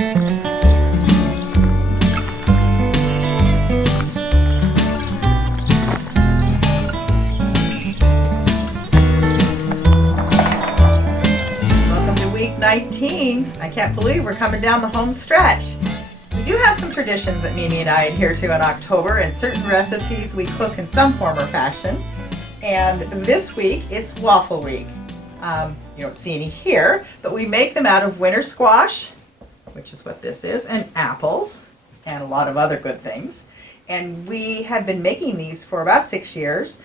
Welcome to week 19. I can't believe we're coming down the home stretch. We do have some traditions that Mimi and I adhere to in October, and certain recipes we cook in some form or fashion. And this week, it's waffle week. You don't see any here, but we make them out of winter squash, which is what this is, and apples, and a lot of other good things. And we have been making these for about 6 years.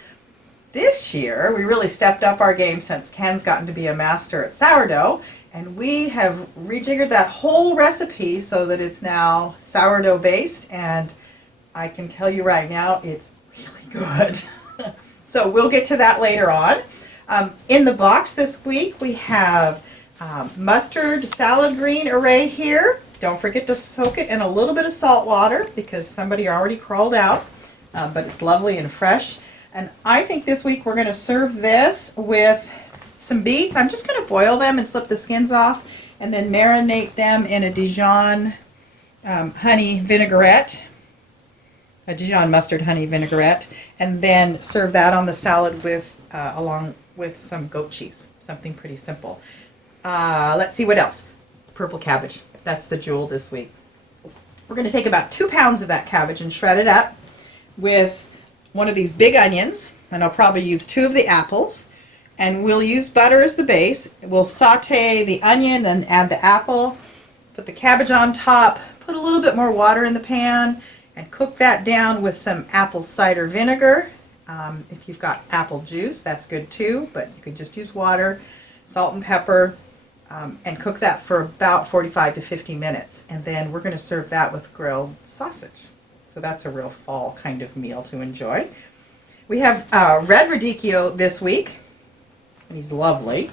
This year, we really stepped up our game since Ken's gotten to be a master at sourdough, and we have rejiggered that whole recipe so that it's now sourdough based, and I can tell you right now, it's really good. So we'll get to that later on. In the box this week, we have mustard salad green array here. Don't forget to soak it in a little bit of salt water because somebody already crawled out, but it's lovely and fresh. And I think this week we're going to serve this with some beets. I'm just going to boil them and slip the skins off and then marinate them in a Dijon honey vinaigrette, a Dijon mustard honey vinaigrette, and then serve that on the salad with along with some goat cheese, something pretty simple. Let's see what else. Purple cabbage. That's the jewel this week. We're going to take about 2 pounds of that cabbage and shred it up with one of these big onions, and I'll probably use 2 of the apples, and we'll use butter as the base. We'll saute the onion and add the apple, put the cabbage on top, put a little bit more water in the pan, and cook that down with some apple cider vinegar. If you've got apple juice, that's good too, but you could just use water, salt and pepper, and cook that for about 45 to 50 minutes. And then we're going to serve that with grilled sausage. So that's a real fall kind of meal to enjoy. We have red radicchio this week, and he's lovely.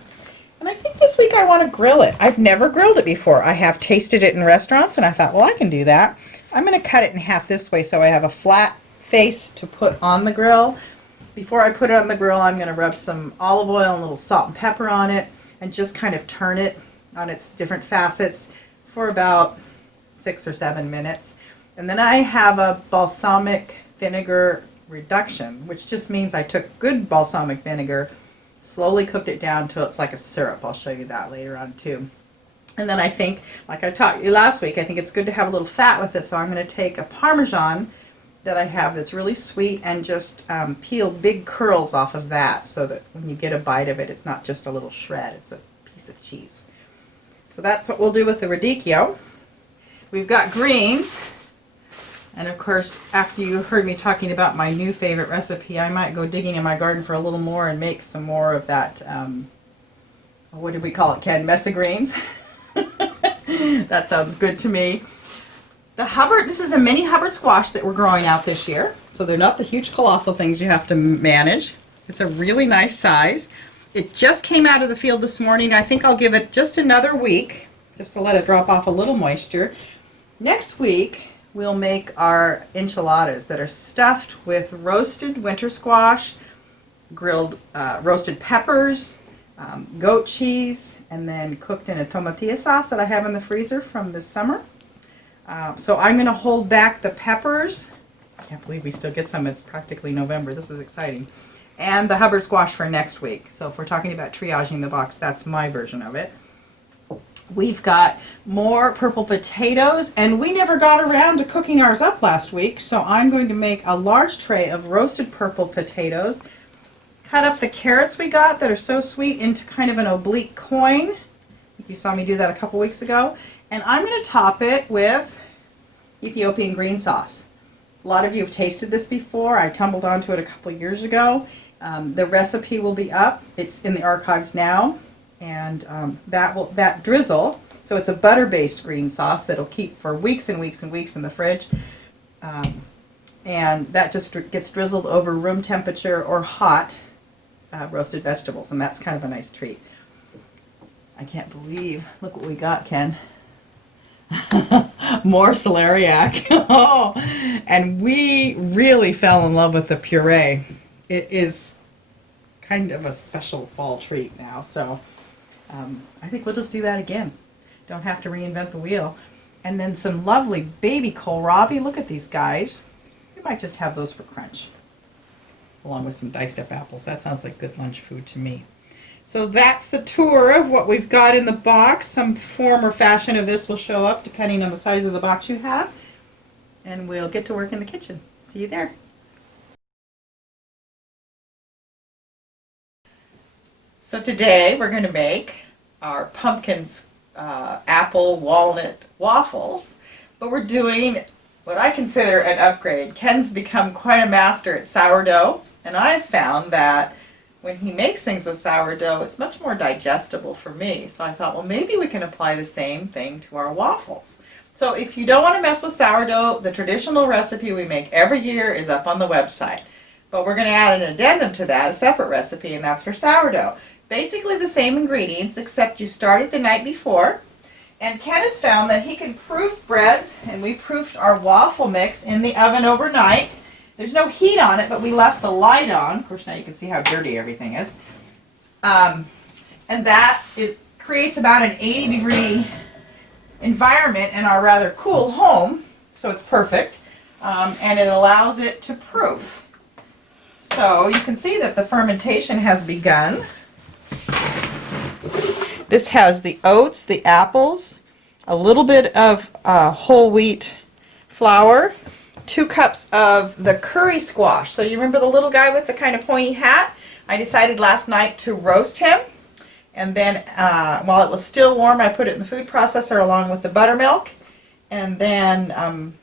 And I think this week I want to grill it. I've never grilled it before. I have tasted it in restaurants, and I thought, well, I can do that. I'm going to cut it in half this way so I have a flat face to put on the grill. Before I put it on the grill, I'm going to rub some olive oil and a little salt and pepper on it and just kind of turn it on its different facets for about 6 or 7 minutes. And then I have a balsamic vinegar reduction, which just means I took good balsamic vinegar, slowly cooked it down until it's like a syrup. I'll show you that later on too. And then I think, like I taught you last week, I think it's good to have a little fat with it, so I'm going to take a Parmesan that I have that's really sweet and just peel big curls off of that so that when you get a bite of it, it's not just a little shred, it's a piece of cheese. So that's what we'll do with the radicchio. We've got greens, and of course, after you heard me talking about my new favorite recipe, I might go digging in my garden for a little more and make some more of that, what did we call it, Ken? Mesa greens? That sounds good to me. The Hubbard, this is a mini Hubbard squash that we're growing out this year. So they're not the huge colossal things you have to manage. It's a really nice size. It just came out of the field this morning. I think I'll give it just another week, just to let it drop off a little moisture. Next week, we'll make our enchiladas that are stuffed with roasted winter squash, grilled roasted peppers, goat cheese, and then cooked in a tomatillo sauce that I have in the freezer from this summer. So I'm going to hold back the peppers. I can't believe we still get some. It's practically November. This is exciting. And the Hubbard squash for next week. So if we're talking about triaging the box, that's my version of it. We've got more purple potatoes, and we never got around to cooking ours up last week, so I'm going to make a large tray of roasted purple potatoes, cut up the carrots we got that are so sweet into kind of an oblique coin. You saw me do that a couple weeks ago. And I'm going to top it with Ethiopian green sauce. A lot of you have tasted this before. I tumbled onto it a couple years ago. The recipe will be up. It's in the archives now. And that drizzle, so it's a butter-based green sauce that'll keep for weeks and weeks and weeks in the fridge. And that just gets drizzled over room temperature or hot roasted vegetables, and that's kind of a nice treat. I can't believe, look what we got, Ken. More celeriac. Oh, and we really fell in love with the puree. It is kind of a special fall treat now, so I think we'll just do that again. Don't have to reinvent the wheel. And then some lovely baby kohlrabi. Look at these guys. We might just have those for crunch, along with some diced up apples. That sounds like good lunch food to me. So that's the tour of what we've got in the box. Some form or fashion of this will show up depending on the size of the box you have. And we'll get to work in the kitchen. See you there. So today we're going to make our pumpkin apple walnut waffles, but we're doing what I consider an upgrade. Ken's become quite a master at sourdough, and I've found that when he makes things with sourdough, it's much more digestible for me. So I thought, well, maybe we can apply the same thing to our waffles. So if you don't want to mess with sourdough, the traditional recipe we make every year is up on the website. But we're going to add an addendum to that, a separate recipe, and that's for sourdough. Basically the same ingredients, except you start it the night before. And Ken has found that he can proof breads, and we proofed our waffle mix in the oven overnight. There's no heat on it, but we left the light on. Of course, now you can see how dirty everything is. And that creates about an 80-degree environment in our rather cool home, so it's perfect. And it allows it to proof. So you can see that the fermentation has begun. This has the oats, the apples, a little bit of whole wheat flour, 2 cups of the curry squash. So you remember the little guy with the kind of pointy hat? I decided last night to roast him, and then while it was still warm, I put it in the food processor along with the buttermilk, and then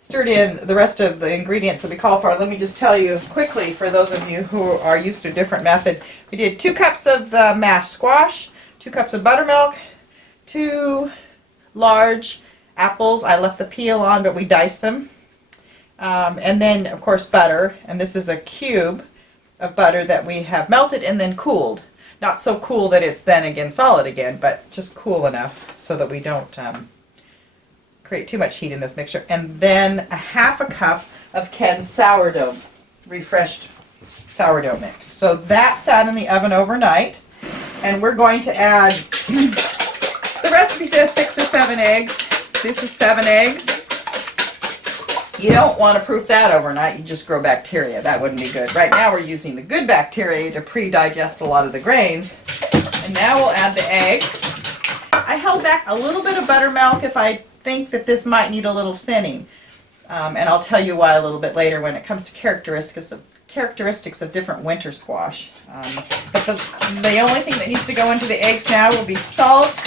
stirred in the rest of the ingredients that we call for. Let me just tell you quickly, for those of you who are used to a different method, we did 2 cups of the mashed squash, 2 cups of buttermilk, 2 large apples. I left the peel on, but we diced them. And then, of course, butter. And this is a cube of butter that we have melted and then cooled. Not so cool that it's then again solid again, but just cool enough so that we don't create too much heat in this mixture. And then a half a cup of Ken's sourdough, refreshed sourdough mix. So that sat in the oven overnight. And we're going to add, the recipe says 6 or 7 eggs. This is 7 eggs. You don't want to proof that overnight, you just grow bacteria. That wouldn't be good. Right now we're using the good bacteria to pre-digest a lot of the grains. And now we'll add the eggs. I held back a little bit of buttermilk if I think that this might need a little thinning. And I'll tell you why a little bit later when it comes to characteristics of different winter squash. But the only thing that needs to go into the eggs now will be salt.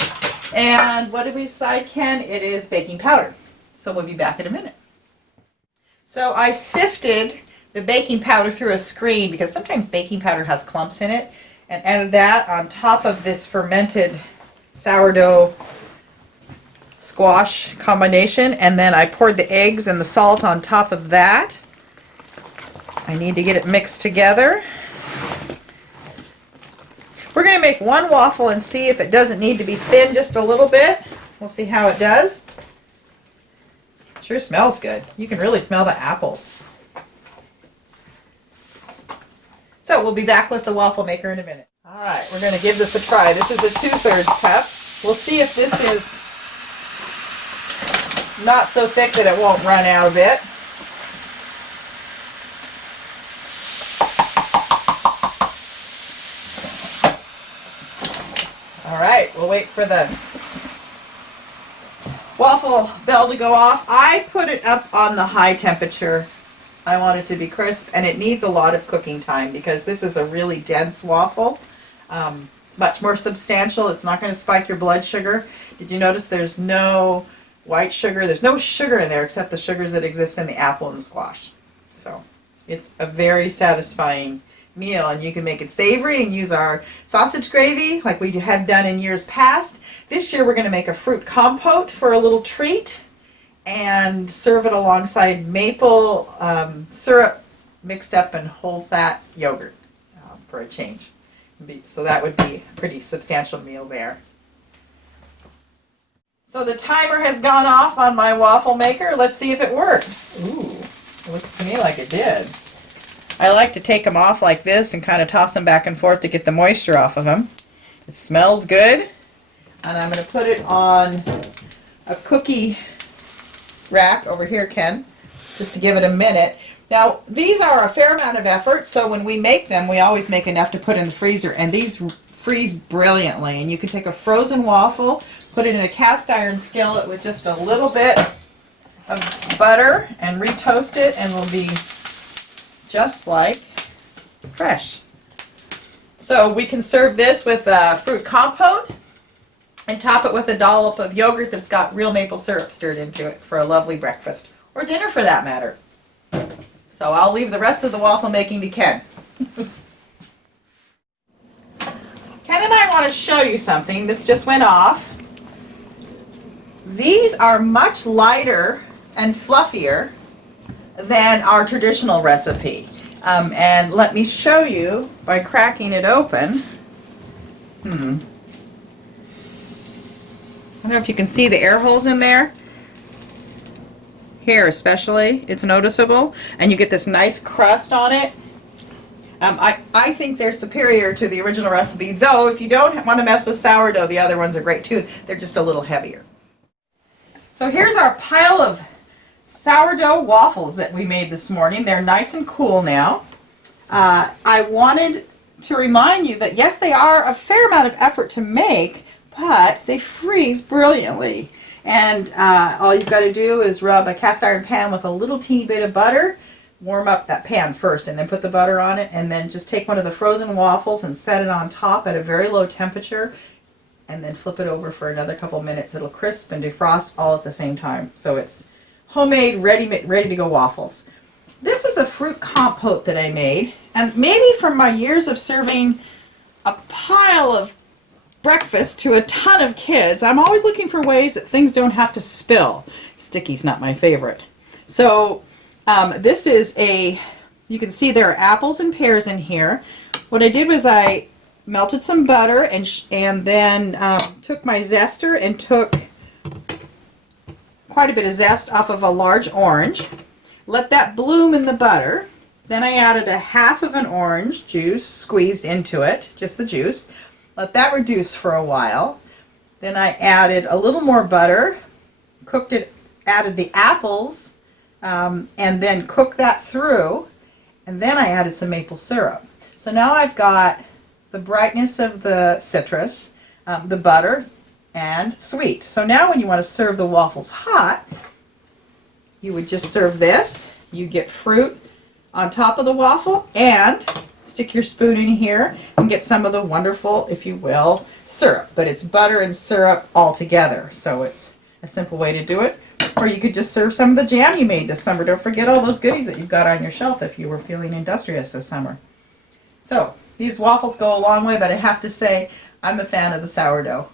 And what did we decide, Ken? It is baking powder. So we'll be back in a minute. So I sifted the baking powder through a screen because sometimes baking powder has clumps in it, and added that on top of this fermented sourdough squash combination, and then I poured the eggs and the salt on top of that. I need to get it mixed together. We're going to make one waffle and see if it doesn't need to be thin just a little bit. We'll see how it does. Sure smells good. You can really smell the apples. So we'll be back with the waffle maker in a minute. All right, we're going to give this a try. This is a 2/3 cup. We'll see if this is not so thick that it won't run out a bit. All right, we'll wait for the waffle bell to go off. I put it up on the high temperature. I want it to be crisp, and it needs a lot of cooking time because this is a really dense waffle. It's much more substantial. It's not going to spike your blood sugar. Did you notice there's no white sugar? There's no sugar in there except the sugars that exist in the apple and the squash. So it's a very satisfying meal, and you can make it savory and use our sausage gravy like we have done in years past. This year we're going to make a fruit compote for a little treat and serve it alongside maple syrup mixed up in whole fat yogurt for a change. So that would be a pretty substantial meal there. So the timer has gone off on my waffle maker. Let's see if it worked. Ooh, it looks to me like it did. I like to take them off like this and kind of toss them back and forth to get the moisture off of them. It smells good. And I'm going to put it on a cookie rack over here, Ken, just to give it a minute. Now, these are a fair amount of effort, so when we make them, we always make enough to put in the freezer, and these freeze brilliantly. And you can take a frozen waffle, put it in a cast iron skillet with just a little bit of butter, and retoast it, and it'll be just like fresh. So we can serve this with fruit compote and top it with a dollop of yogurt that's got real maple syrup stirred into it for a lovely breakfast, or dinner for that matter. So I'll leave the rest of the waffle making to Ken. Ken and I want to show you something. This just went off. These are much lighter and fluffier than our traditional recipe. And let me show you by cracking it open. I don't know if you can see the air holes in there. Here especially, it's noticeable, and you get this nice crust on it. I think they're superior to the original recipe, though if you don't want to mess with sourdough, the other ones are great too. They're just a little heavier. So here's our pile of sourdough waffles that we made this morning. They're nice and cool now. I wanted to remind you that yes, they are a fair amount of effort to make, but they freeze brilliantly. And all you've got to do is rub a cast iron pan with a little teeny bit of butter, warm up that pan first, and then put the butter on it, and then just take one of the frozen waffles and set it on top at a very low temperature, and then flip it over for another couple minutes. It'll crisp and defrost all at the same time. So it's homemade, ready to go waffles. This is a fruit compote that I made, and maybe from my years of serving a pile of breakfast to a ton of kids, I'm always looking for ways that things don't have to spill. Sticky's not my favorite. So this is you can see there are apples and pears in here. What I did was I melted some butter and then took my zester and took quite a bit of zest off of a large orange. Let that bloom in the butter. Then I added a half of an orange juice squeezed into it, just the juice. Let that reduce for a while. Then I added a little more butter, cooked it, added the apples, and then cooked that through. And then I added some maple syrup. So now I've got the brightness of the citrus, the butter, and sweet. So now when you want to serve the waffles hot, you would just serve this. You get fruit on top of the waffle and stick your spoon in here and get some of the wonderful, if you will, syrup. But it's butter and syrup all together, so it's a simple way to do it. Or you could just serve some of the jam you made this summer. Don't forget all those goodies that you've got on your shelf if you were feeling industrious this summer. So these waffles go a long way, but I have to say I'm a fan of the sourdough.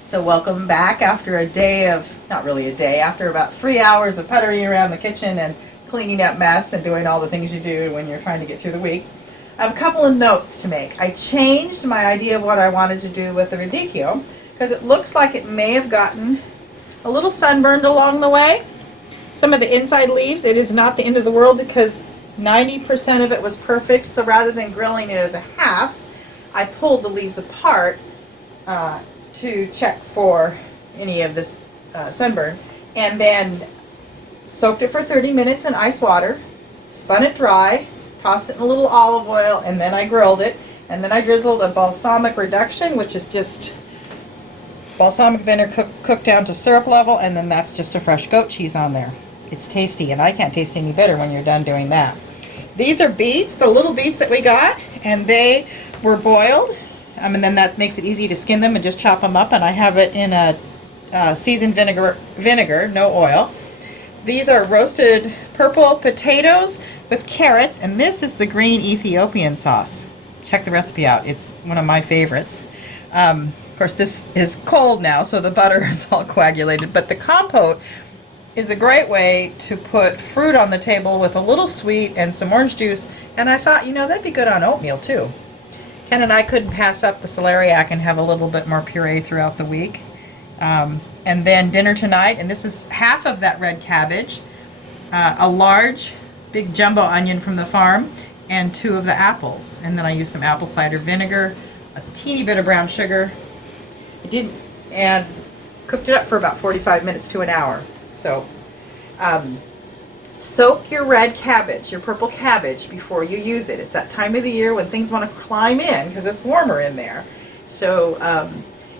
So welcome back after a day of, not really a day, after about 3 hours of puttering around the kitchen and cleaning up mess and doing all the things you do when you're trying to get through the week. I have a couple of notes to make. I changed my idea of what I wanted to do with the radicchio because it looks like it may have gotten a little sunburned along the way. Some of the inside leaves, it is not the end of the world because 90% of it was perfect, so rather than grilling it as a half, I pulled the leaves apart to check for any of this sunburn, and then soaked it for 30 minutes in ice water, spun it dry, tossed it in a little olive oil, and then I grilled it. And then I drizzled a balsamic reduction, which is just balsamic vinegar cooked down to syrup level, and then that's just a fresh goat cheese on there. It's tasty, and I can't taste any better when you're done doing that. These are beets, the little beets that we got, and they were boiled. And then that makes it easy to skin them and just chop them up, and I have it in a seasoned vinegar, no oil. These are roasted purple potatoes with carrots, and this is the green Ethiopian sauce. Check the recipe out. It's one of my favorites. Of course, this is cold now, so the butter is all coagulated, but the compote is a great way to put fruit on the table with a little sweet and some orange juice, and I thought, that'd be good on oatmeal too. Ken and I couldn't pass up the celeriac and have a little bit more puree throughout the week. And then dinner tonight, and this is half of that red cabbage, a large, big jumbo onion from the farm, and 2 of the apples. And then I used some apple cider vinegar, a teeny bit of brown sugar, didn't, and cooked it up for about 45 minutes to an hour. So soak your red cabbage, your purple cabbage, before you use it. It's that time of the year when things want to climb in because it's warmer in there. So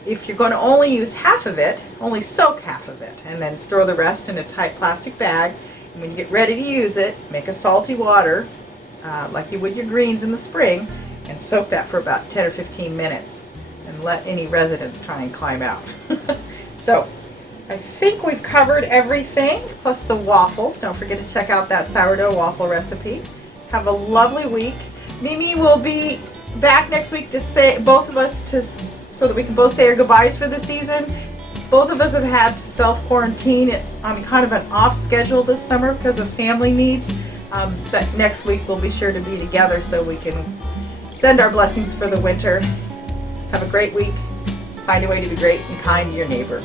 if you're going to only use half of it, only soak half of it, and then store the rest in a tight plastic bag. And when you get ready to use it, make a salty water like you would your greens in the spring, and soak that for about 10 or 15 minutes and let any residents try and climb out. So I think we've covered everything, plus the waffles. Don't forget to check out that sourdough waffle recipe. Have a lovely week. Mimi will be back next week to say, both of us, so that we can both say our goodbyes for the season. Both of us have had to self-quarantine on kind of an off schedule this summer because of family needs. But next week we'll be sure to be together so we can send our blessings for the winter. Have a great week. Find a way to be great and kind to your neighbor.